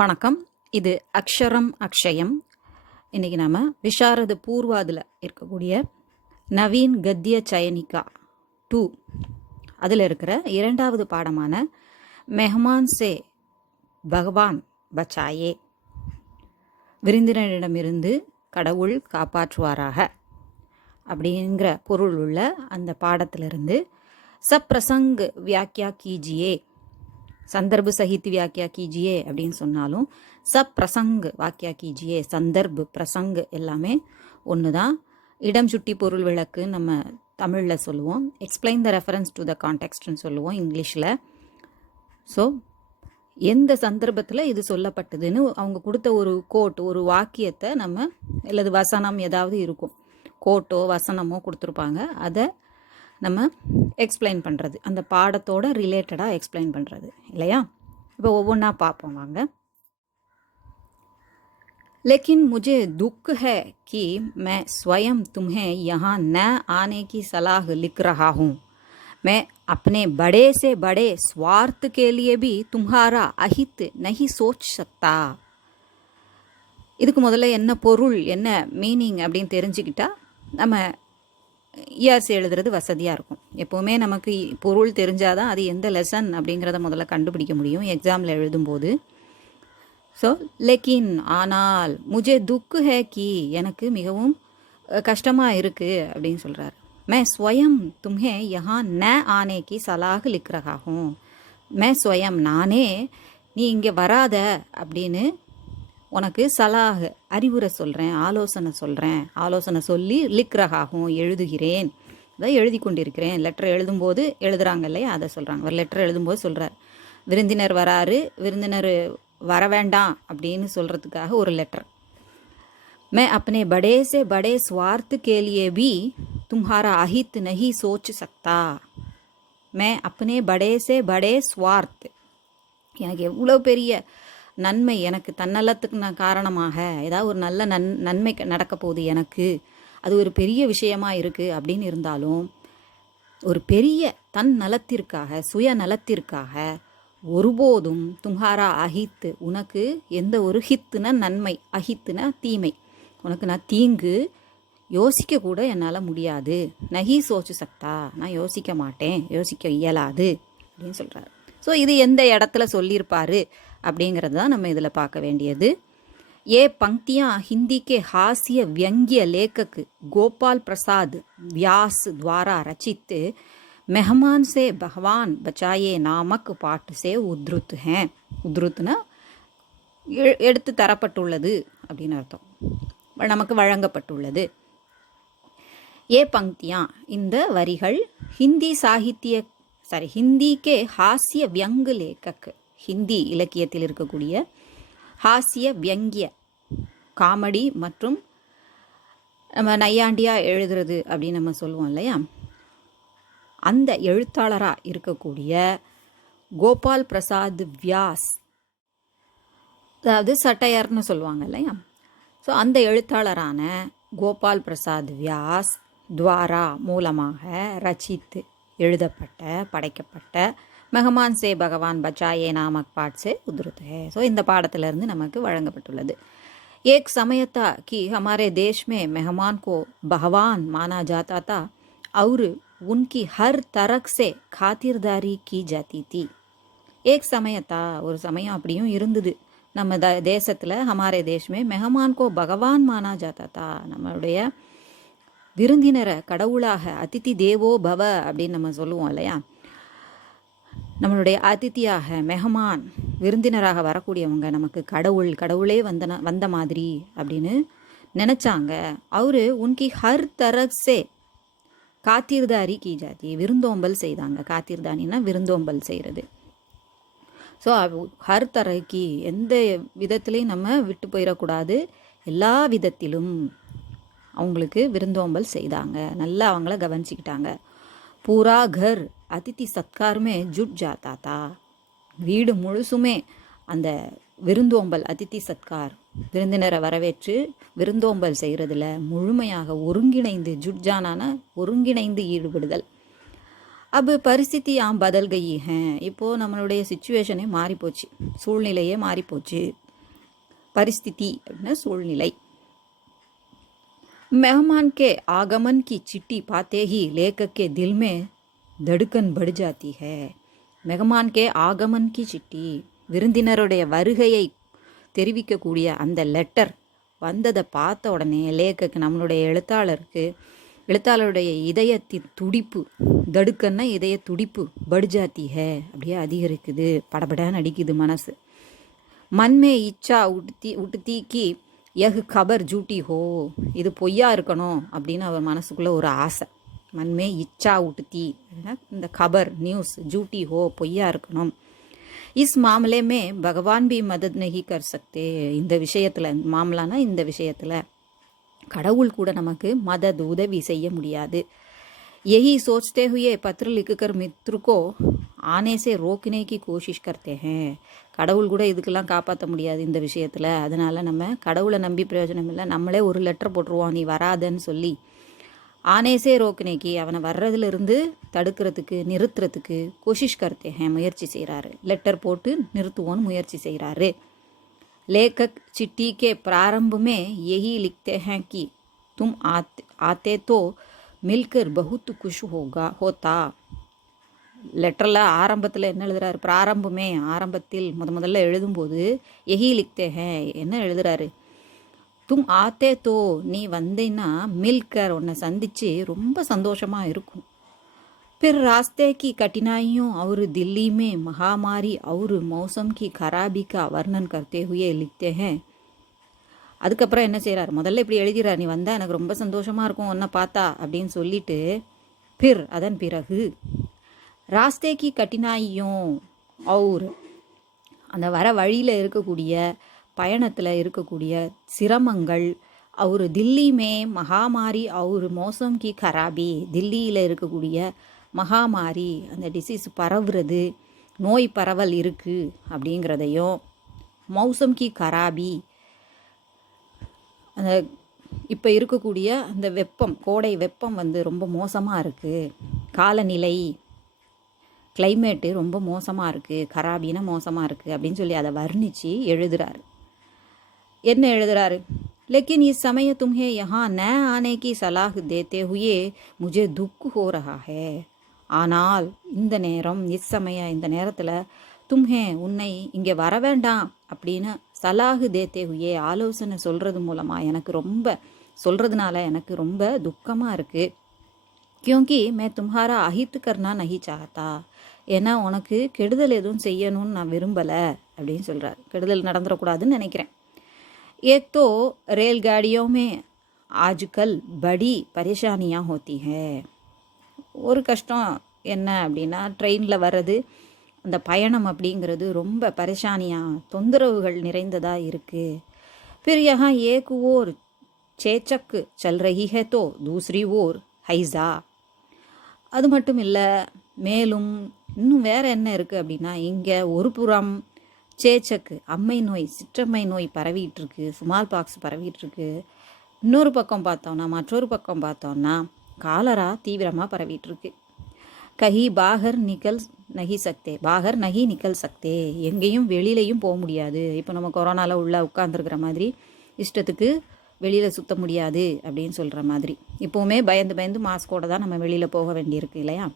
வணக்கம். இது அக்ஷரம் அக்ஷயம். இன்றைக்கி நாம் விஷாரத பூர்வாதில் இருக்கக்கூடிய நவீன் கத்திய சயனிகா 2 அதில் இருக்கிற இரண்டாவது பாடமான மெஹமான் சே பகவான் பச்சாயே, விருந்தினரிடமிருந்து கடவுள் காப்பாற்றுவாராக அப்படிங்கிற பொருள் உள்ள அந்த பாடத்திலிருந்து சப்ரசங் வியாக்கியா கீஜியே, சந்தர்பு சஹித் வியாக்கியா கீஜியே அப்படின்னு சொன்னாலும் சப் பிரசங் வாக்கியா கீஜியே, சந்தர்பு பிரசங் எல்லாமே ஒன்று தான். இடம் சுட்டி பொருள் விளக்கு நம்ம தமிழில் சொல்லுவோம், explain the reference to the கான்டெக்ஸ்ட்னு சொல்லுவோம் இங்கிலீஷில். ஸோ எந்த சந்தர்ப்பத்தில் இது சொல்லப்பட்டதுன்னு அவங்க கொடுத்த ஒரு கோட், ஒரு வாக்கியத்தை நம்ம அல்லது வசனம் ஏதாவது இருக்கும், கோட்டோ வசனமோ கொடுத்துருப்பாங்க, அதை நம்ம எக்ஸ்பிளைன் பண்ணுறது, அந்த பாடத்தோட ரிலேட்டடாக எக்ஸ்பிளைன் பண்ணுறது இல்லையா. இப்போ ஒவ்வொன்றா பார்ப்போம் வாங்க. लेकिन मुझे दुख है कि मैं स्वयं तुम्हें यहाँ न आने की सलाह लिख रहा हूँ. मैं अपने बड़े से बड़े स्वार्थ के लिए भी तुम्हारा अहित नहीं सोच सकता. இதுக்கு முதல்ல என்ன பொருள், என்ன மீனிங் அப்படின்னு தெரிஞ்சுக்கிட்டா நம்ம இயர்ஸ் எழுதுறது வசதியாக இருக்கும். எப்போவுமே நமக்கு பொருள் தெரிஞ்சாதான் அது எந்த லெசன் அப்படிங்கிறத முதல்ல கண்டுபிடிக்க முடியும் எக்ஸாமில் எழுதும்போது. ஸோ லெக்கின் ஆனால், முஜே துக்கு ஹே கி எனக்கு மிகவும் கஷ்டமாக இருக்குது அப்படின்னு சொல்கிறார். மே ஸ்வயம் தும்ஹே யஹா ந ஆனே கி சலாஹ் லிக் ரஹா ஹூம். மே ஸ்வயம் நானே நீ இங்கே வராத அப்படின்னு உனக்கு சலாஹ் அறிவுரை சொல்கிறேன், ஆலோசனை சொல்லி லிக் ரஹாகும் எழுதுகிறேன், அதான் எழுதி கொண்டிருக்கிறேன். லெட்டர் எழுதும்போது எழுதுகிறாங்க இல்லையா, அதை சொல்கிறாங்க. ஒரு லெட்டர் எழுதும்போது சொல்கிறார், விருந்தினர் வராரு, விருந்தினர் வர வேண்டாம் அப்படின்னு சொல்கிறதுக்காக ஒரு லெட்டர். मैं अपने बड़े से बड़े स्वार्थ के लिए भी तुम्हारा अहित नहीं सोच सकता. मैं अपने बड़े से बड़े स्वार्थ, எனக்கு எவ்வளோ பெரிய நன்மை, எனக்கு தன்னலத்துக்கு நான் காரணமாக ஏதாவது ஒரு நல்ல நன்மை நடக்க போகுது, எனக்கு அது ஒரு பெரிய விஷயமா இருக்குது அப்படின்னு இருந்தாலும், ஒரு பெரிய தன் நலத்திற்காக, சுயநலத்திற்காக ஒருபோதும் தும்ஹாரா அஹித், உனக்கு எந்த ஒரு ஹித்துனா நன்மை, அஹித்துனா தீமை, உனக்கு நான் தீங்கு யோசிக்க கூட என்னால் முடியாது. நஹி சோச்சு சக்தா, நான் யோசிக்க மாட்டேன், யோசிக்க இயலாது அப்படின்னு சொல்கிறார். ஸோ இது எந்த இடத்துல சொல்லியிருப்பார் அப்படிங்கிறது தான் நம்ம இதில் பார்க்க வேண்டியது. ये पंक्तियाँ हिंदी के हास्य व्यंग्य लेखक गोपाल प्रसाद व्यास द्वारा रचित मेहमान से भगवान बचाए नामक पाठ से उद्धृत हैं. उद्धृतना எடுத்து தரப்பட்டுள்ளது அப்படின்னு அர்த்தம், நமக்கு வழங்கப்பட்டுள்ளது. ஏ பங்க்தியா, இந்த வரிகள் ஹிந்தி கே ஹாஸ்ய வியங்க் லேக்கக், ஹிந்தி இலக்கியத்தில் இருக்கக்கூடிய ஹாஸ்ய வியங்கிய, காமெடி மற்றும் நம்ம நையாண்டியாக எழுதுறது அப்படின்னு நம்ம சொல்லுவோம் இல்லையா, அந்த எழுத்தாளராக இருக்கக்கூடிய கோபால் பிரசாத் வியாஸ், அதாவது சட்டையர்னு சொல்லுவாங்க இல்லையா, ஸோ அந்த எழுத்தாளரான கோபால் பிரசாத் வியாஸ் துவாரா மூலமாக ரச்சித்து எழுதப்பட்ட, படைக்கப்பட்ட மெஹமான் சே பகவான் பச்சாயே நாமக் பாட் சே உத்ருத் ஹே. ஸோ இந்த பாடத்திலிருந்து நமக்கு வழங்கப்பட்டுள்ளது. एक समय था कि हमारे देश में मेहमान को भगवान माना जाता था और उनकी हर तरह से खातिरदारी की जाती थी. एक समय था, ஒரு சமயம் அப்படியும் இருந்தது நம்ம தேசத்தில், हमारे देश में मेहमान को भगवान माना जाता था, நம்மளுடைய விருந்தினரை கடவுளாக, அதிதி தேவோ பவ அப்படின்னு நம்ம சொல்லுவோம் இல்லையா, நம்மளுடைய அதிதியாக மெஹமான், விருந்தினராக வரக்கூடியவங்க நமக்கு கடவுளே வந்த மாதிரி அப்படின்னு நினச்சாங்க. அவரு உன்கி ஹர் தரசே காத்திர்தாரி கீ ஜாதி, விருந்தோம்பல் செய்தாங்க. காத்திர்தானின்னா விருந்தோம்பல் செய்கிறது. ஸோ ஹர் தரக்கி, எந்த விதத்துலேயும் நம்ம விட்டு போயிடக்கூடாது, எல்லா விதத்திலும் அவங்களுக்கு விருந்தோம்பல் செய்தாங்க, நல்லா அவங்கள கவனிச்சிக்கிட்டாங்க. பூரா கர் அதிதி சத்காரமே ஜுட் ஜாத்தா தா, வீடு முழுசுமே அந்த விருந்தோம்பல், அதிதி சத்கார், விருந்தினரை வரவேற்று விருந்தோம்பல் செய்கிறதுல முழுமையாக ஒருங்கிணைந்து, ஜுட்ஜானான ஒருங்கிணைந்து ஈடுபடுதல். अब परिस्थितियाँ बदल गई हैं, இப்போது நம்மளுடைய சிச்சுவேஷனே மாறிப்போச்சு, சூழ்நிலையே மாறிப்போச்சு. परिस्थिति அப்படின்னா சூழ்நிலை. मेहमान के आगमन की चिट्ठी पाते ही लेखक के दिल में धड़कन बढ़ जाती है. மெஹமான் கே ஆகமன் கி சிட்டி, விருந்தினருடைய வருகையை தெரிவிக்கக்கூடிய அந்த லெட்டர் வந்ததை பார்த்த உடனே லேக்கக்கு நம்மளுடைய எழுத்தாளருடைய இதயத்தின் துடிப்பு, தடுக்கன்னா இதய துடிப்பு, படுஜாத்தி ஹே அப்படியே அதிகரிக்குது, படபடன்னு அடிக்குது மனசு. மன்மே இச்சா உடுத்தி கி யஹ் கபர் ஜூட்டி ஹோ, இது பொய்யா இருக்கணும் அப்படின்னு அவர் மனசுக்குள்ளே ஒரு ஆசை. மன்மே இச்சா உடுத்தி அப்படின்னா இந்த கபர் நியூஸ், ஜூட்டி ஹோ பொய்யா இருக்கணும். இஸ் மாமலேமே பகவான் பி மதத் நஹி கர் சக்தே, இந்த விஷயத்தில் மாமலானா இந்த விஷயத்தில் கடவுள் கூட நமக்கு மதத் உதவி செய்ய முடியாது. यही सोचते हुए पत्र लिखकर मित्र को आने से रोकने की कोशिश करते हैं. கடவுள் கூட இதுக்கெல்லாம் காப்பாற்ற முடியாது இந்த விஷயத்தில், அதனால் நம்ம கடவுளை நம்பி பிரயோஜனம் இல்லை, நம்மளே ஒரு லெட்டர் போட்டுருவோம் நீ வராதன்னு சொல்லி. ஆனேசே ரோக்கனேக்கி, அவனை வர்றதுலேருந்து தடுக்கிறதுக்கு நிறுத்துறதுக்கு கோஷிஷ் கர்த்தே ஹேன், முயற்சி செய்கிறாரு. லெட்டர் போட்டு நிறுத்துவோன்னு முயற்சி செய்கிறாரு. लेखक चिट्ठी के प्रारंभ में यही लिखते हैं कि तुम आते तो मिलकर बहुत खुश होता. லெட்டரில் ஆரம்பத்தில் என்ன எழுதுறாரு, பிராரம்பமே ஆரம்பத்தில் முதல்ல எழுதும்போது எஹி லிக்தே ஹே என்ன எழுதுறாரு, தும் ஆத்தே தோ நீ வந்தேன்னா மில்கர் உன்னை சந்தித்து ரொம்ப சந்தோஷமாக இருக்கும். फिर रास्ते की कठिनाइयों और दिल्ली में महामारी और मौसम की खराबी का वर्णन करते हुए लिखते हैं. அதுக்கப்புறம் என்ன செய்கிறார், முதல்ல இப்படி எழுதிறார், நீ வந்தால் எனக்கு ரொம்ப சந்தோஷமாக இருக்கும் உன்னை பார்த்தா அப்படின்னு சொல்லிட்டு, பிர் அதன் பிறகு ராஸ்தே கி கட்டினாயும் அவுர் அந்த வர வழியில் இருக்கக்கூடிய பயணத்தில் இருக்கக்கூடிய சிரமங்கள், அவர் தில்லிமே மகாமாரி அவர் மோசம் கி கராபி, தில்லியில் இருக்கக்கூடிய மகாமாரி அந்த டிசீஸ் பரவுறது, நோய் பரவல் இருக்குது அப்படிங்கிறதையும், மௌசம் கி கராபி அந்த இப்போ இருக்கக்கூடிய அந்த வெப்பம், கோடை வெப்பம் ரொம்ப மோசமாக இருக்குது, காலநிலை கிளைமேட்டு ரொம்ப மோசமாக இருக்குது, கராபினா மோசமாக இருக்குது அப்படின்னு சொல்லி அதை வர்ணித்து எழுதுகிறாரு. என்ன எழுதுகிறாரு, लेकिन इस समय तुम्हें यहाँ न आने की सलाह देते हुए मुझे दुख हो रहा है. ஆனால் இந்த நேரம் இந்த நேரத்தில் தும்ஹே உன்னை இங்கே வர வேண்டாம் அப்படின்னு சலாஹு தேத்தே ஹுயே ஆலோசனை சொல்கிறது மூலமாக சொல்கிறதுனால எனக்கு ரொம்ப துக்கமாக இருக்குது. क्योंकि मैं तुम्हारा अहित करना नहीं चाहता, ஏன்னா உனக்கு கெடுதல் எதுவும் செய்யணும்னு நான் விரும்பலை அப்படின்னு சொல்கிறார். கெடுதல் நடந்துடக்கூடாதுன்னு நினைக்கிறேன். एक तो रेलगाड़ियों में आजकल बड़ी परेशानियाँ होती है. ஒரு கஷ்டம் என்ன அப்படின்னா ட்ரெயினில் வர்றது, அந்த பயணம் அப்படிங்கிறது ரொம்ப பरेशानियाँ தொந்தரவுகள் நிறைந்ததாக இருக்குது. फिर यहाँ एक ओर चेचक चल रही है तो दूसरी ओर हैज़ा. அது மட்டும் இல்லை, மேலும் இன்னும் வேறு என்ன இருக்குது அப்படின்னா, இங்கே ஒரு புறம் சேச்சக்கு அம்மை நோய், சிற்றம்மை நோய் பரவிட்டுருக்கு, ஸ்மால் பாக்ஸ் பரவிட்டுருக்கு. மற்றொரு பக்கம் பார்த்தோன்னா காலரா தீவிரமாக பரவிட்டுருக்கு. கஹி பாகர் நகி நிக்கல் சக்தே, எங்கேயும் வெளியிலையும் போக முடியாது. இப்போ நம்ம கொரோனாவில் உள்ள உட்காந்துருக்கிற மாதிரி இஷ்டத்துக்கு வெளியில் சுற்ற முடியாது அப்படின்னு சொல்கிற மாதிரி, இப்போவுமே பயந்து மாஸ்கோட தான் நம்ம வெளியில் போக வேண்டியிருக்கு இல்லையா.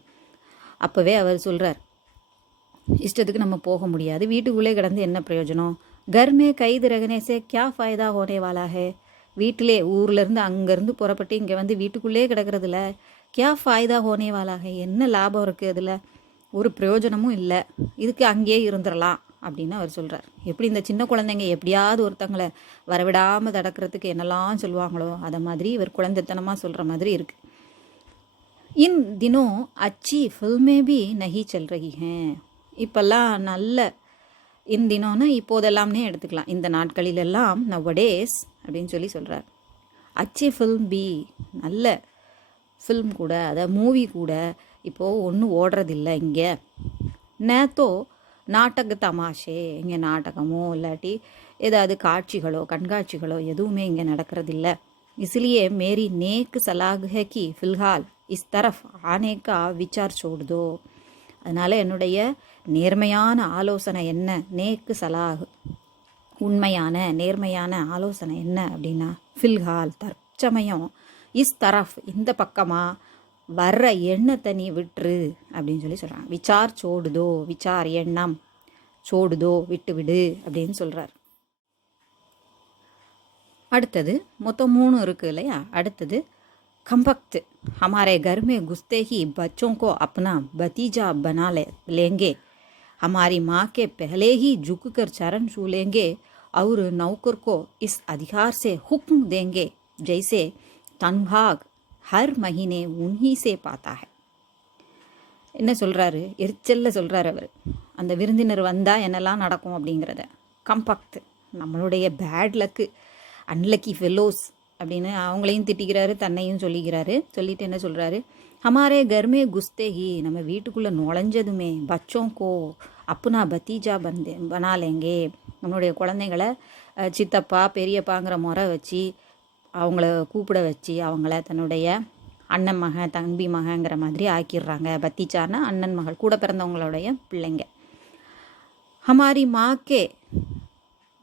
அப்போவே அவர் சொல்கிறார், இஷ்டத்துக்கு நம்ம போக முடியாது, வீட்டுக்குள்ளே கிடந்து என்ன பிரயோஜனம். கர்மே கைது ரகனேசே கியா ஃபாய்தா ஹோனே வாலா ஹே, வீட்டிலே ஊர்லேருந்து அங்கேருந்து புறப்பட்டு இங்கே வீட்டுக்குள்ளே கிடக்கிறதுல கியா ஃபாய்தா ஹோனே வாலா ஹே, என்ன லாபம் இருக்குது, அதில் ஒரு பிரயோஜனமும் இல்லை, இதுக்கு அங்கேயே இருந்துடலாம் அப்படின்னு அவர் சொல்கிறார். எப்படி இந்த சின்ன குழந்தைங்க எப்படியாவது ஒருத்தங்களை வரவிடாமல் தடுக்கிறதுக்கு என்னெல்லாம் சொல்லுவாங்களோ அதை மாதிரி இவர் குழந்தைத்தனமாக சொல்கிற மாதிரி இருக்குது. இன் தினம் அச்சி ஃபில்மே பி நஹி செல் ரஹி ஹேன். இப்போல்லாம் நல்ல இந்தினோன்னா இப்போதெல்லாம்னே எடுத்துக்கலாம், இந்த நாட்களிலெல்லாம் நவடேஸ் அப்படின்னு சொல்லி சொல்கிறார். அச்சி ஃபில்ம் பி, நல்ல ஃபில்ம் கூட, அதாவது மூவி கூட இப்போது ஒன்றும் ஓடுறதில்லை இங்கே. நேத்தோ நாடக தமாஷே, இங்கே நாடகமோ இல்லாட்டி ஏதாவது காட்சிகளோ கண்காட்சிகளோ எதுவுமே இங்கே நடக்கிறதில்ல. इसलिए मेरी नेक सलाह है कि फ़िलहाल इस तरफ आने का विचार छोड़ दो. அதனால் என்னுடைய நேர்மையான ஆலோசனை என்ன, நேக்கு சலாஹ் உண்மையான நேர்மையான ஆலோசனை என்ன அப்படின்னா, ஃபில்ஹால் தற்சமயம், இஸ் தரஃப் இந்த பக்கமாக வர்ற எண்ணத்தை நீ விட்டுரு அப்படின்னு சொல்லி சொல்கிறாங்க. விசார் சோடுதோ, விசார் எண்ணம், சோடுதோ விட்டு விடு அப்படின்னு சொல்கிறார். அடுத்தது மொத்தம் 3 இருக்குது இல்லையா. அடுத்தது கம்பக்த், हमारे घर में घुसते ही बच्चों को अपना भतीजा बना लेंगे, हमारी माँ के पहले ही झुककर चरण छू लेंगे और नौकर को इस अधिकार से हुक्म देंगे जैसे तनभाग हर महीने उन्हीं से पाता है. என்ன சொல்கிறாரு, எரிச்சலில் சொல்கிறார் அவர். அந்த விருந்தினர் வந்தால் என்னெல்லாம் நடக்கும் அப்படிங்கிறத. கம்பக்த் நம்மளுடைய பேட் லக்கு, அன்லக்கி ஃபெல்லோஸ் அப்படின்னு அவங்களையும் திட்டிக்கிறாரு, தன்னையும் சொல்லிக்கிறாரு. சொல்லிட்டு என்ன சொல்கிறாரு, ஹமாரே கர்மே குஸ்தே ஹி நம்ம வீட்டுக்குள்ளே நுழைஞ்சதுமே பச்சோங்கோ அப்புனா பத்தீஜா பனாலேங்கே நம்மளுடைய குழந்தைங்களை சித்தப்பா பெரியப்பாங்கிற முறை வச்சு அவங்கள கூப்பிட வச்சு அவங்கள தன்னுடைய அண்ணன் மகன் தம்பி மகங்கிற மாதிரி ஆக்கிடுறாங்க. பத்தீச்சான்னா அண்ணன் மகள், கூட பிறந்தவங்களுடைய பிள்ளைங்க. हमारी माँ के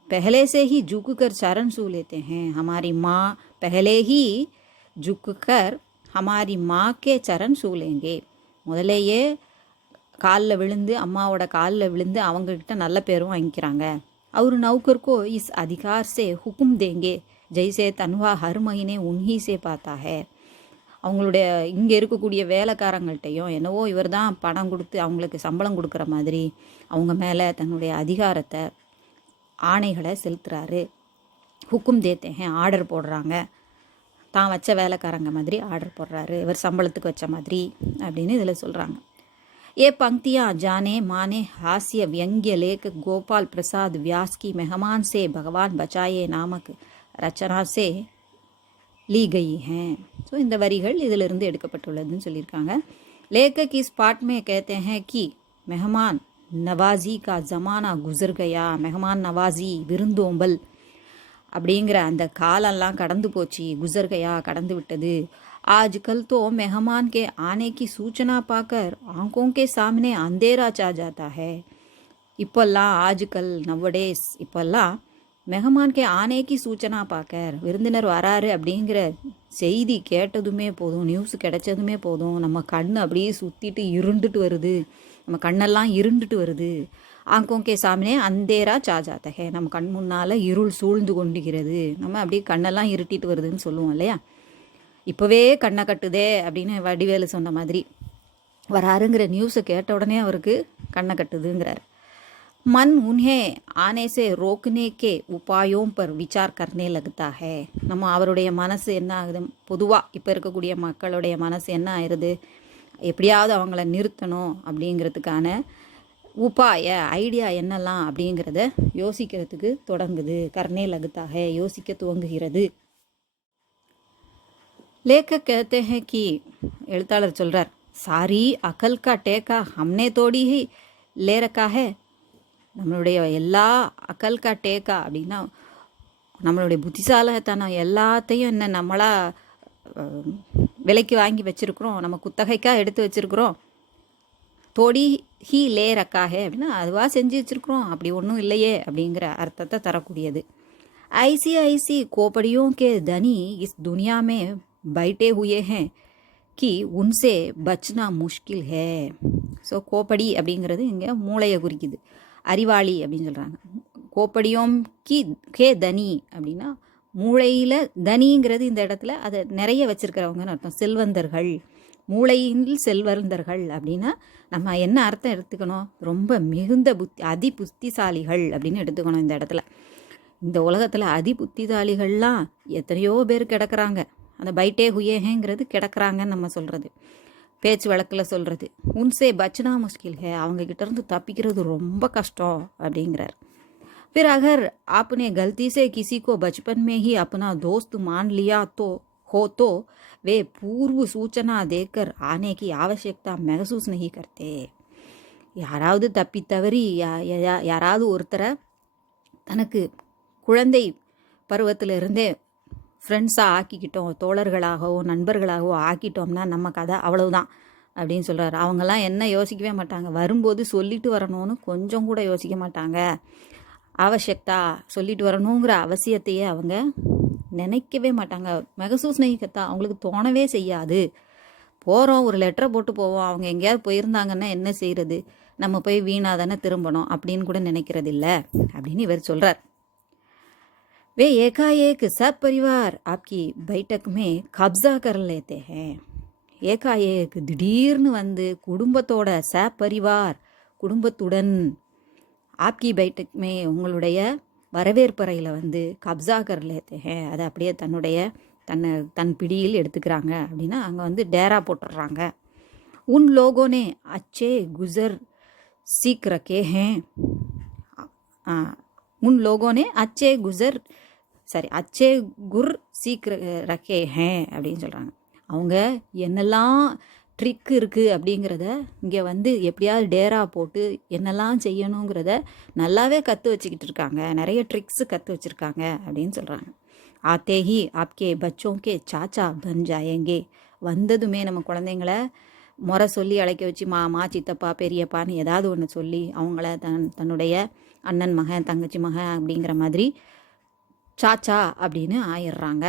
पहले से ही झुक कर चरण छू लेते हैं, हमारी माँ पहले ही झुक कर हमारी माँ के चरण छू लेंगे. முதலையே காலில் விழுந்து, அம்மாவோட காலில் விழுந்து அவங்கக்கிட்ட நல்ல பேரும் வாங்கிக்கிறாங்க. அவர் நௌக்கர்கோ is Adhikar say Hukum தேங்கே ஜெய்சே தன்வா her மஹினே உன்ஹி சே பாத்தா ஹே. அவங்களுடைய இங்கே இருக்கக்கூடிய வேலைக்காரங்கள்ட்டையும் என்னவோ இவர் தான் பணம் கொடுத்து அவங்களுக்கு சம்பளம் கொடுக்குற மாதிரி அவங்க மேலே தன்னுடைய அதிகாரத்தை, ஆணைகளை செலுத்துகிறாரு. ஹுக்கும் தேத்தேன் ஆர்டர் போடுறாங்க, தான் வச்ச வேலைக்காரங்க மாதிரி ஆர்டர் போடுறாரு, இவர் சம்பளத்துக்கு வச்ச மாதிரி அப்படின்னு இதில் சொல்கிறாங்க. ये पंक्तियाँ जाने माने हास्य व्यंग्य लेखक गोपाल प्रसाद व्यास की मेहमान से भगवान बचाए नामक रचना से ली गई हैं. ஸோ இந்த வரிகள் இதிலிருந்து எடுக்கப்பட்டுள்ளதுன்னு சொல்லியிருக்காங்க. लेखक इस पाठ में कहते हैं कि मेहमान नवाजी का ज़माना गुजर गया. मेहमान नवाजी விருந்தோம்பல் அப்படிங்கிற அந்த காலெல்லாம் கடந்து போச்சு. குசர் கயா கடந்து விட்டது. आजकल तो मेहमान के आने की सूचना पाकर आंखों के सामने अंधेरा छा जाता है. இப்போல்லாம் ஆஜ்கல் நவடேஸ் இப்போல்லாம் மெஹமான் கே ஆனேக்கு சூச்சனா பார்க்கர் விருந்தினர் வராரு அப்படிங்கிற செய்தி கேட்டதுமே போதும், நியூஸ் கிடைச்சதுமே போதும், நம்ம கண் அப்படியே சுற்றிட்டு இருண்டுட்டு வருது, நம்ம கண்ணெல்லாம் இருண்டுட்டு வருது. ஆங்கோங்கே சாமினே அந்தேரா சாஜாத்தகே நம்ம கண் முன்னால் இருள் சூழ்ந்து கொண்டுகிறது, நம்ம அப்படியே கண்ணெல்லாம் இருட்டிட்டு வருதுன்னு சொல்லுவோம் இல்லையா. இப்போவே கண்ணை கட்டுதே அப்படின்னு வடிவேலு சொன்ன மாதிரி வராருங்கிற நியூஸை கேட்ட உடனே அவருக்கு கண்ணை கட்டுதுங்கிறார். मन उन्हें आने से रोकने के उपायों पर विचार करने लगता है. நம்ம அவருடைய மனசு என்ன ஆகுது, பொதுவாக இப்போ இருக்கக்கூடிய மக்களுடைய மனசு என்ன ஆயிடுது, எப்படியாவது அவங்கள நிறுத்தணும் அப்படிங்கிறதுக்கான உபாய ஐடியா என்னெல்லாம் அப்படிங்கிறத யோசிக்கிறதுக்கு தொடங்குது. கர்னே லகுத்தாக யோசிக்க துவங்குகிறது. लेखक कहते हैं कि எழுத்தாளர் சொல்கிறார், सारी अकल का टेका हमने तोड़ी ही ले रखा है. நம்மளுடைய எல்லா அக்கல் கா டேக்கா அப்படின்னா நம்மளுடைய புத்திசாலித்தனம் எல்லாத்தையும் என்ன நம்மளா விலைக்கு வாங்கி வச்சுருக்குறோம், நம்ம குத்தகைக்காக எடுத்து வச்சுருக்குறோம். தோடி ஹீ லே ரக்காஹே அப்படின்னா அதுவாக செஞ்சு வச்சுருக்குறோம், அப்படி ஒன்றும் இல்லையே அப்படிங்கிற அர்த்தத்தை தரக்கூடியது. ஐசி ஐசி கோப்படியோं के धनी इस दुनिया में बैठे हुए हैं कि उनसे बचना मुश्किल है. ஸோ கோப்படி அப்படிங்கிறது இங்கே மூளையை குறிக்குது, அறிவாளி அப்படின்னு சொல்கிறாங்க. கோப்படியோம் கே தனி அப்படின்னா மூளையில் தனிங்கிறது இந்த இடத்துல அதை நிறைய வச்சுருக்கிறவங்கன்னு அர்த்தம். செல்வந்தர்கள், மூளையில் செல்வந்தர்கள் அப்படின்னா நம்ம என்ன அர்த்தம் எடுத்துக்கணும், ரொம்ப மிகுந்த அதி புத்திசாலிகள் அப்படின்னு எடுத்துக்கணும். இந்த இடத்துல இந்த உலகத்தில் அதி புத்திசாலிகள்லாம் எத்தனையோ பேர் கிடக்கிறாங்க. அந்த பைட்டே ஹுயேங்கிறது கிடக்கிறாங்கன்னு நம்ம சொல்கிறது, பேச்சு வழக்கில் சொல்கிறது. உன்சே பச்சனா முஷ்கில் ஹே அவங்கக்கிட்ட இருந்து தப்பிக்கிறது ரொம்ப கஷ்டம் அப்படிங்கிறார். फिर अगर आपने गलती से किसी को बचपन में ही अपना दोस्त मान लिया तो वे पूर्व सूचना देकर आने की आवश्यकता महसूस नहीं करते. யாராவது தப்பி தவறி யாராவது ஒருத்தரை தனக்கு குழந்தை பருவத்திலிருந்தே ஃப்ரெண்ட்ஸாக ஆக்கிக்கிட்டோம், தோழர்களாகவோ நண்பர்களாகவோ ஆக்கிட்டோம்னா நம்ம கதை அவ்வளவுதான் அப்படின்னு சொல்கிறாரு. அவங்கெல்லாம் என்ன யோசிக்கவே மாட்டாங்க, வரும்போது சொல்லிட்டு வரணும்னு கொஞ்சம் கூட யோசிக்க மாட்டாங்க. ஆவசியக்தா சொல்லிட்டு வரணுங்கிற அவசியத்தையே அவங்க நினைக்கவே மாட்டாங்க. மெகசூஸ் நஹி அவங்களுக்கு தோணவே செய்யாது. போகிறோம், ஒரு லெட்டரை போட்டு போவோம், அவங்க எங்கேயாவது போயிருந்தாங்கன்னா என்ன செய்கிறது, நம்ம போய் வீணாக தானே திரும்பணும் அப்படின்னு கூட நினைக்கிறது இல்லை அப்படின்னு இவர் சொல்கிறார். वे एकाएक सब परिवार आपकी बैठक में कब्जा कर लेते हैं. ஏகாஏக் திடீர்னு வந்து குடும்பத்தோட பரிவார் குடும்பத்துடன் ஆப்கி பைட்டக்மே உங்களுடைய வரவேற்பறையில் வந்து கப்ஜா கர் லேத்தே ஹேன், அதை அப்படியே தன் பிடியில் எடுத்துக்கிறாங்க. அப்படின்னா அங்கே வந்து டேரா போட்டுடுறாங்க. உன் லோகோனே அச்சே குசர் சீக் ரக்கே ஹேன், உன் லோகோனே அச்சே குர் சீக் ரக்கே ஹேன் அப்படின்னு சொல்கிறாங்க. அவங்க என்னெல்லாம் ட்ரிக் இருக்குது அப்படிங்கிறத இங்கே வந்து எப்படியாவது டேரா போட்டு என்னெல்லாம் செய்யணுங்கிறத நல்லாவே கற்று வச்சுக்கிட்டு இருக்காங்க, நிறைய ட்ரிக்ஸு கற்று வச்சுருக்காங்க அப்படின்னு சொல்கிறாங்க. ஆத்தே ஹி ஆப்கே பச்சோங்கே சாச்சா பன் ஜாயேங்கே, வந்ததுமே நம்ம குழந்தைங்கள முறை சொல்லி அழைக்க வச்சு மாமா சித்தப்பா பெரியப்பான்னு ஏதாவது ஒன்று சொல்லி அவங்கள தன்னுடைய அண்ணன் மகன் தங்கச்சி மகன் அப்படிங்கிற மாதிரி சாச்சா அப்படின்னு ஆயிடுறாங்க.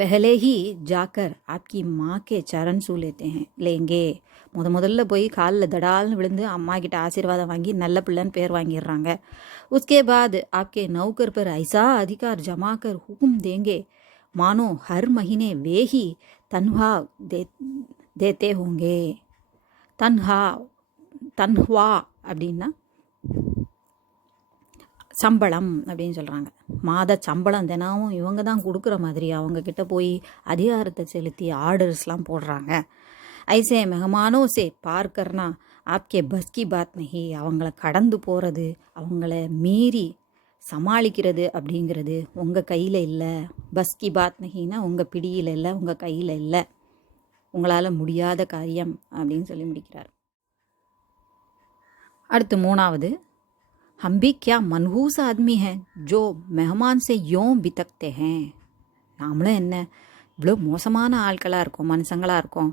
पहले ही जाकर आपकी माँ के चरण छू लेंगे, முதல்ல போய் காலில் தடால்னு விழுந்து அம்மா கிட்ட ஆசீர்வாதம் வாங்கி நல்ல பிள்ளைன்னு பேர் வாங்கிடுறாங்க. उसके बाद आपके नौकर पर ऐसा अधिकार जमा कर हुक्म देंगे मानो हर महीने वे ही तनख्वाह देते होंगे. तनख्वाह அப்படின்னா சம்பளம் அப்படின்னு சொல்கிறாங்க. மாத சம்பளம் தினமும் இவங்க தான் கொடுக்குற மாதிரி அவங்கக்கிட்ட போய் அதிகாரத்தை செலுத்தி ஆர்டர்ஸ்லாம் போடுறாங்க. ஐசே மெஹமானோ சே பார் கர்னா ஆப்கே பஸ்கி பாத் நஹி, அவங்கள கடந்து போகிறது அவங்கள மீறி சமாளிக்கிறது அப்படிங்கிறது உங்கள் கையில் இல்லை. பஸ்கி பாத் நஹின்னா உங்கள் பிடியில் இல்லை, உங்கள் கையில் இல்லை, உங்களால் முடியாத காரியம் அப்படின்னு சொல்லி முடிக்கிறார். அடுத்து மூணாவது, हम भी क्या मनहूस आदमी हैं जो मेहमान से யோं बितकते हैं. நாமளும் என்ன இவ்வளோ மோசமான ஆட்களாக இருக்கோம், மனுஷங்களாக இருக்கோம்,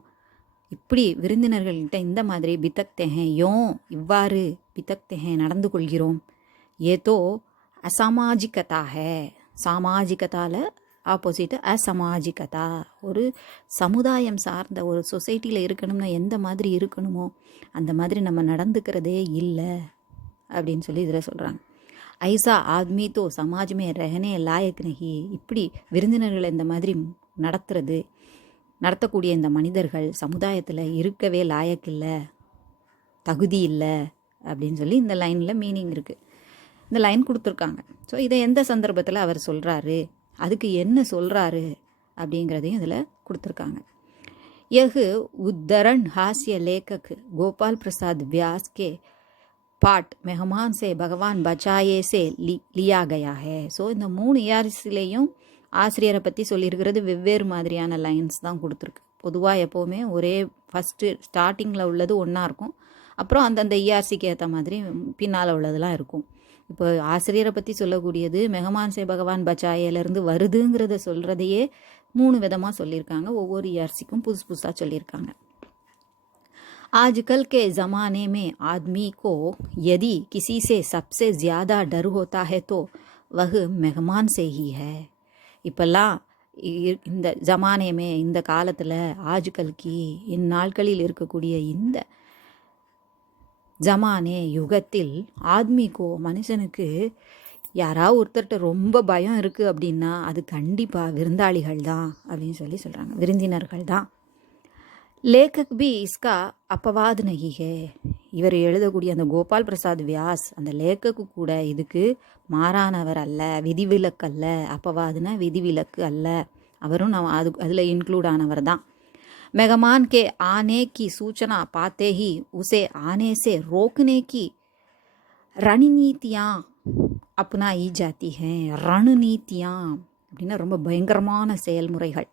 இப்படி விருந்தினர்கள்கிட்ட இந்த மாதிரி பித்தக்தே ஹேன் யோன் இவ்வாறு பித்தக்தே ஹேன் நடந்து கொள்கிறோம். ஏதோ அசாமாஜிகதா ஹே, சாமாஜிகதாவில் ஆப்போசிட்டு அசமாஜிகதா, ஒரு சமுதாயம் சார்ந்த ஒரு சொசைட்டியில் இருக்கணும்னா எந்த மாதிரி இருக்கணுமோ அந்த மாதிரி நம்ம நடந்துக்கிறதே இல்லை அப்படின்னு சொல்லி இதில் சொல்கிறாங்க. ஐசா ஆத்மி தோ சமாஜ்மே ரஹனே லாயக் நஹி, இப்படி விருந்தினர்களை இந்த மாதிரி நடத்தக்கூடிய இந்த மனிதர்கள் சமுதாயத்தில் இருக்கவே லாயக் இல்லை, தகுதி இல்லை அப்படின்னு சொல்லி இந்த லைனில் மீனிங் இருக்குது. இந்த லைன் கொடுத்துருக்காங்க. ஸோ இதை எந்த சந்தர்ப்பத்தில் அவர் சொல்கிறாரு, அதுக்கு என்ன சொல்கிறாரு அப்படிங்கிறதையும் இதில் கொடுத்துருக்காங்க. यह उद्धरण हास्य लेखक गोपाल प्रसाद व्यास के पाठ मेहमान से भगवान बचाए से लिया गया है. ஸோ இந்த 3 ERCலையும் ஆசிரியரை பற்றி சொல்லியிருக்கிறது வெவ்வேறு மாதிரியான லைன்ஸ் தான் கொடுத்துருக்கு. பொதுவாக எப்போவுமே ஒரே ஃபஸ்ட்டு ஸ்டார்டிங்கில் உள்ளது ஒன்றா இருக்கும், அப்புறம் அந்தந்த ERCக்கு ஏற்ற மாதிரி பின்னால் உள்ளதெல்லாம் இருக்கும். இப்போ ஆசிரியரை பற்றி சொல்லக்கூடியது மெஹமான் சே பகவான் பச்சாயிலேருந்து வருதுங்கிறத சொல்கிறதையே 3 விதமாக சொல்லியிருக்காங்க. ஒவ்வொரு ERCக்கும் புதுசாக சொல்லியிருக்காங்க. आजकल के ज़माने में आदमी को यदि किसी से सबसे ज़्यादा डर होता है तो वह मेहमान से ही है. இப்போல்லாம் இந்த ஜமானேமே இந்த காலத்தில் ஆஜ்கல்கி இந்நாட்களில் இருக்கக்கூடிய இந்த ஜமானே யுகத்தில் ஆத்மிக்கோ மனுஷனுக்கு யாராவது ஒருத்தர்கிட்ட ரொம்ப பயம் இருக்குது அப்படின்னா அது கண்டிப்பாக விருந்தாளிகள் தான் அப்படின்னு சொல்லி சொல்கிறாங்க, விருந்தினர்கள் தான். லேखक भी इसका अपवाद नहीं है. இவர் எழுதக்கூடிய அந்த கோபால் பிரசாத் வியாஸ் அந்த லேखक கூட இதுக்கு மாறானவர் அல்ல, விதிவிலக்கு அல்ல. அப்பவாதுனா விதிவிலக்கு அல்ல, அவரும் அதில் இன்க்ளூட் ஆனவர் தான். मेहमान के आने की सूचना पाते ही उसे आने से रोकने की रणनीतियाँ अपनाई जाती हैं. रणनीतियाँ அப்படின்னா ரொம்ப பயங்கரமான செயல்முறைகள்,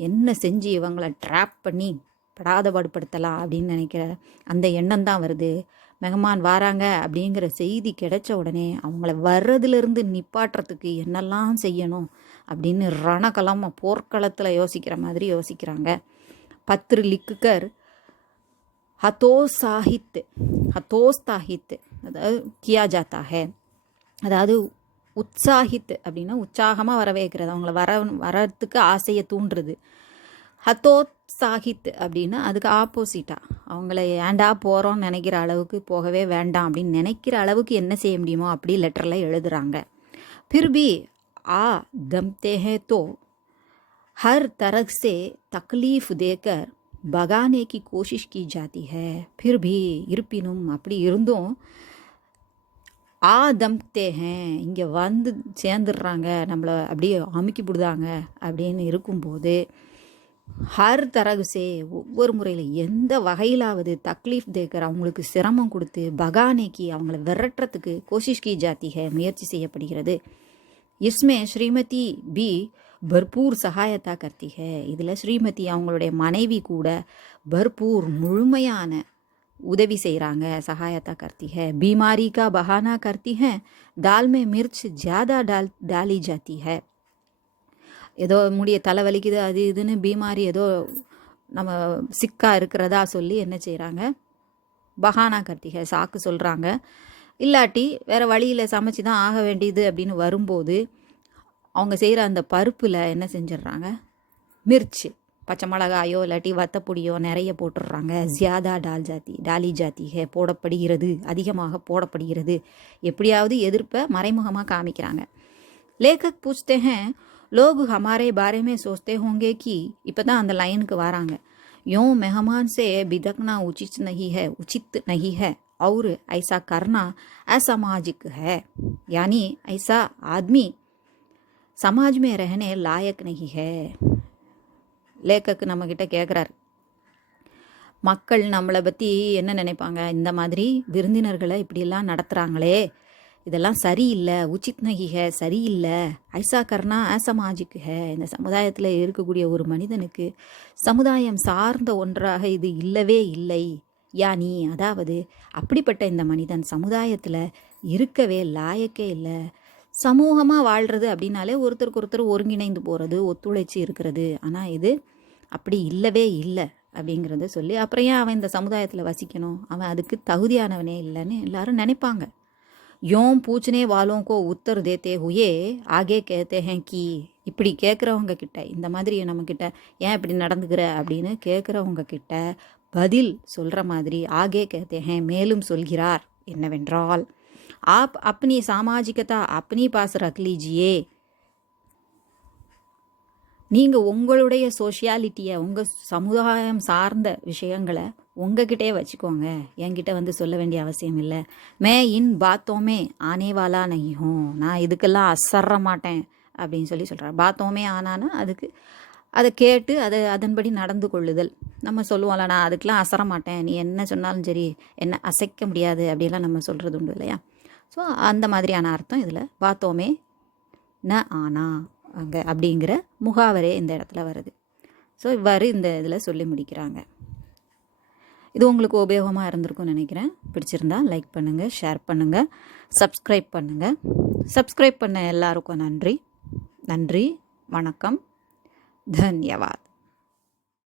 என்ன செஞ்சு இவங்களை ட்ராப் பண்ணி படாத பாடுபடுத்தலாம் அப்படின்னு நினைக்கிற அந்த எண்ணம் தான் வருது. மெஹமான் வராங்க அப்படிங்கிற செய்தி கிடைச்ச உடனே அவங்கள வர்றதுலேருந்து நிப்பாட்டுறதுக்கு என்னெல்லாம் செய்யணும் அப்படின்னு ரணகலமாக போர்க்களத்தில் யோசிக்கிற மாதிரி யோசிக்கிறாங்க. பத்ரு லிக்குகர் ஹத்தோஸ்தாஹித் அதாவது கியா ஜாத்தா ஹே. அதாவது உற்சாகித் அப்படின்னா உற்சாகமாக வர வைக்கிறது, அவங்கள வரத்துக்கு ஆசையை தூண்டுறது. ஹத்தோத்சாகித் அப்படின்னா அதுக்கு ஆப்போசிட்டாக அவங்கள ஏண்டா போகிறோன்னு நினைக்கிற அளவுக்கு போகவே வேண்டாம் அப்படின்னு நினைக்கிற அளவுக்கு என்ன செய்ய முடியுமோ அப்படி லெட்டரில் எழுதுகிறாங்க. फिर भी आ दमते हैं तो हर तरह से तकलीफ देकर भगाने की कोशिश की जाती है. फिर भी இருப்பினும் அப்படி இருந்தும் ஆ தம்தே ஹேன் இங்கே வந்து சேர்ந்துடுறாங்க, நம்மளை அப்படியே அமுக்கி விடுதாங்க அப்படின்னு இருக்கும்போது ஹர் தரகுசே ஒவ்வொரு முறையில் எந்த வகையிலாவது தக்லீஃப் தேக்கர் அவங்களுக்கு சிரமம் கொடுத்து பகானேக்கு அவங்கள விரட்டுறதுக்கு கோஷிஷ் கி ஜாத்தி ஹே முயற்சி செய்யப்படுகிறது. இஸ்மே ஸ்ரீமதி பி பர்பூர் சகாயத்தா கர்த்தி ஹே இதில் ஸ்ரீமதி அவங்களுடைய மனைவி கூட பர்பூர் முழுமையான உதவி செய்கிறாங்க. சகாயத்தா கர்த்தி ஹே बीमारी का बहाना करती हैं, दाल में मिर्च ज़्यादा डाली जाती है. ஏதோ முடிய தலைவலிக்குது அது இதுன்னு பீமாரி ஏதோ நம்ம சிக்காக இருக்கிறதா சொல்லி என்ன செய்கிறாங்க, பஹானா கர்த்திகை சாக்கு சொல்கிறாங்க. இல்லாட்டி வேறு வழியில் சமைச்சு தான் ஆக வேண்டியது அப்படின்னு வரும்போது அவங்க செய்கிற அந்த பருப்பில் என்ன செஞ்சிடுறாங்க, மிர்ச்சு பச்சை மிளகாயோ இல்லாட்டி வத்தப்பொடியோ நிறைய போட்டுடுறாங்க. ஜியாதா டாலி ஜாத்தி ஹே போடப்படுகிறது, அதிகமாக போடப்படுகிறது. எப்படியாவது எதிர்ப்பை மறைமுகமாக காமிக்கிறாங்க. லேखक पूछते हैं लोग हमारे बारे में सोचते होंगे कि இப்போ தான் அந்த லைனுக்கு வராங்க. यूं मेहमान से बिदकना उचित नहीं है और ऐसा करना असामाजिक है, यानी ऐसा आदमी समाज में रहने लायक नहीं है. லேखक நம்மக்கிட்ட கேட்குறாரு, மக்கள் நம்மளை பற்றி என்ன நினைப்பாங்க, இந்த மாதிரி விருந்தினர்களை இப்படியெல்லாம் நடத்துகிறாங்களே இதெல்லாம் சரியில்லை, உச்சித் நகி ஹே சரியில்லை, ஐசா கர்னா அசமாஜிக் ஹே இந்த சமுதாயத்தில் இருக்கக்கூடிய ஒரு மனிதனுக்கு சமுதாயம் சார்ந்த ஒன்றாக இது இல்லவே இல்லை. யானி அதாவது அப்படிப்பட்ட இந்த மனிதன் சமுதாயத்தில் இருக்கவே லாயக்கே இல்லை. சமூகமாக வாழ்கிறது அப்படின்னாலே ஒருத்தருக்கு ஒருத்தர் ஒருங்கிணைந்து போகிறது, ஒத்துழைச்சி இருக்கிறது. ஆனால் இது அப்படி இல்லவே இல்லை அப்படிங்கிறத சொல்லி அப்புறம் ஏன் அவன் இந்த சமுதாயத்தில் வசிக்கணும், அவன் அதுக்கு தகுதியானவனே இல்லைன்னு எல்லாரும் நினைப்பாங்க. யோம் பூச்சனே வாலோங்கோ உத்தர் தேத்தே ஹுயே ஆகே கேத்தே ஹேன் கி இப்படி கேட்குறவங்க கிட்ட, இந்த மாதிரி நம்மக்கிட்ட ஏன் இப்படி நடந்துக்கிற அப்படின்னு கேட்குறவங்க கிட்ட பதில் சொல்கிற மாதிரி ஆகே கேத்தே ஹேன் மேலும் சொல்கிறார் என்னவென்றால், app Apni சாமாஜிகதா Apni pass rock லீஜியே நீங்கள் உங்களுடைய சோஷியாலிட்டியை உங்கள் சமுதாயம் சார்ந்த விஷயங்களை உங்ககிட்டே வச்சுக்கோங்க, என்கிட்ட வந்து சொல்ல வேண்டிய அவசியம் இல்லை. மே இன் பாத்தோமே ஆனேவாலா நகியும் நான் இதுக்கெல்லாம் அசர்ற மாட்டேன் அப்படின்னு சொல்கிறார். பாத்தோமே ஆனானா அதுக்கு அதை கேட்டு அதன்படி நடந்து கொள்ளுதல். நம்ம சொல்லுவோம்ல, நான் அதுக்கெலாம் அசர மாட்டேன், நீ என்ன சொன்னாலும் சரி என்ன அசைக்க முடியாது அப்படிலாம் நம்ம சொல்கிறது உண்டு இல்லையா. ஸோ அந்த மாதிரியான அர்த்தம் இதில் பாத்தோமே ந ஆனா அங்கே அப்படிங்கிற முகாவரே இந்த இடத்துல வருது. ஸோ இவ்வாறு இந்த இதில் சொல்லி முடிக்கிறாங்க. இது உங்களுக்கு உபயோகமாக இருந்திருக்கும்னு நினைக்கிறேன். பிடிச்சிருந்தா லைக் பண்ணுங்கள், ஷேர் பண்ணுங்கள், சப்ஸ்கிரைப் பண்ணுங்கள். சப்ஸ்கிரைப் பண்ண எல்லாருக்கும் நன்றி. வணக்கம். தன்யவாத்.